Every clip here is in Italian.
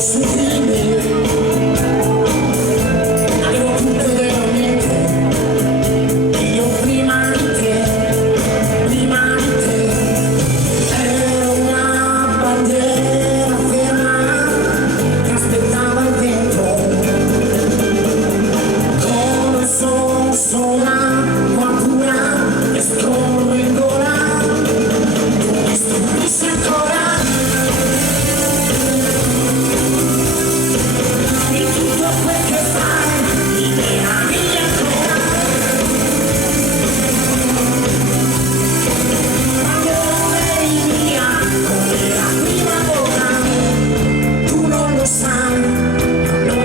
su di me, avevo tutto veramente, io prima di te, ero una bandiera ferma che aspettava il vento, come sono sola, qualcuna che scorre in gola, mi stupisce ancora.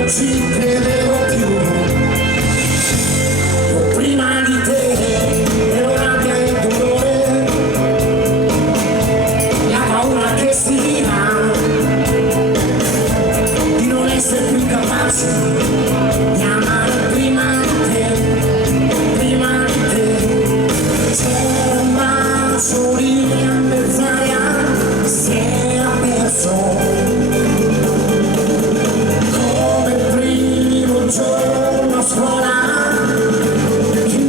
Ci credevo più, prima di te ero rabbia e dolore, la paura che si ha di non essere più capace di amare prima di te, c'era un bacio lì a mezz'aria, si era perso. Giorno a scuola, tu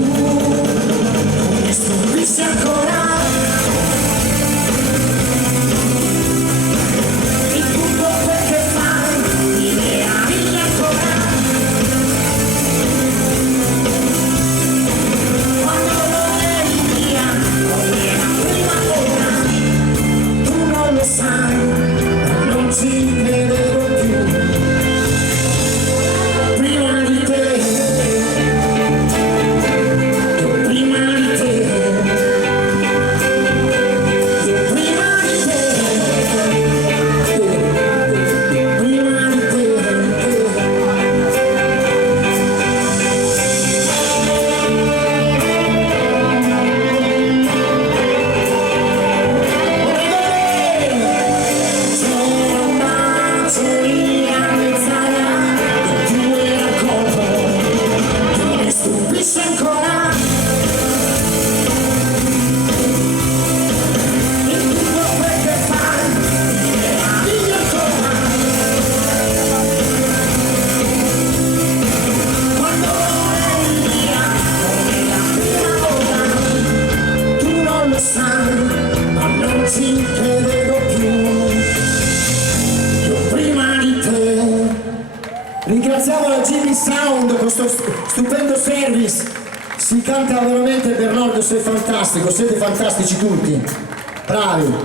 mi stupisci ancora, di tutto quel che fai, mi meraviglia ancora, quando eri via, come la prima ora, tu non lo sai, non ci credevo più. Ma non ci credevo più, io prima di te. Ringraziamo la GB Sound con questo stupendo service, si canta veramente. Bernardo, sei fantastico, siete fantastici tutti, bravi.